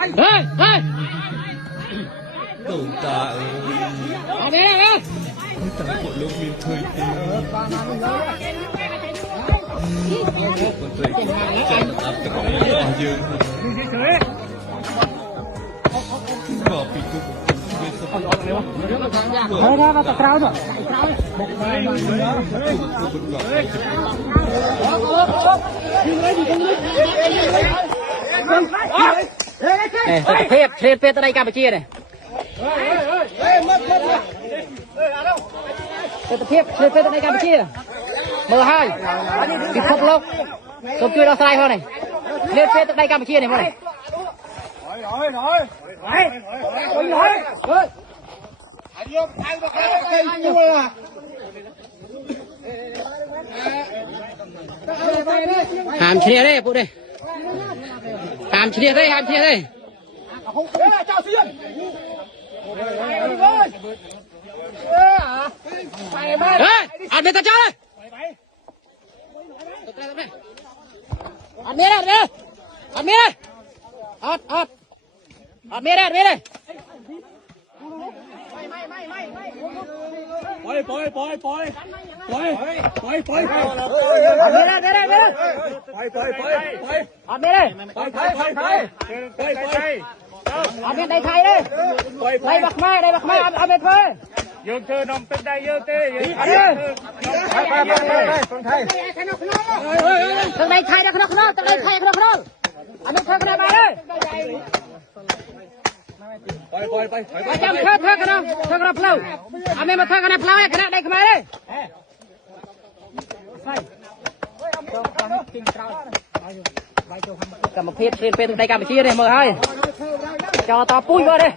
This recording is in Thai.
เฮ้ยตูตาเอาไปเลยตาปวดลูกมีเคยตีคนตัวจับอับตะกี้ยืนบอกปีกุ๊กเป็นสปอร์ตเลยวะเฮ้ยมาตะกร้าวด้วยเทปตะไดกัมพูชีเนี่ยเทปตะไดกัมพูชีเบอร์ห้าติดครบโลกสมช่วยเราใส่เขาหน่อยเทปตะไดกัมพูชีเนี่ยมั้งหามเชียร์ได้ปุ๊ดเลยหามเชียร์ได้เฮ้ยอัดเม็ดตะจ้าเลยอัดเม็ดเลยอัดเม็ดเลยอัดเม็ดเลยปล่อยอัดเม็ดเลยปล่อยอัดเม็ดได้ไทยเลยได้บักไม้อัดเม็ดเลยยืนเธอนมเป็นได้ยืนเธอยืนไปคนไทยทางในไทยนะขนมทางในไทยขนมอันนี้เธอขนมมาเลยไปจำเธอขนมเพลาอันนี้มาเธอขนมเพลาขนาดได้ขนาดเลยกรรมเพชรเป็นได้กรรมเชียร์เลยมือให้จอต่อปุ้ยมาเลย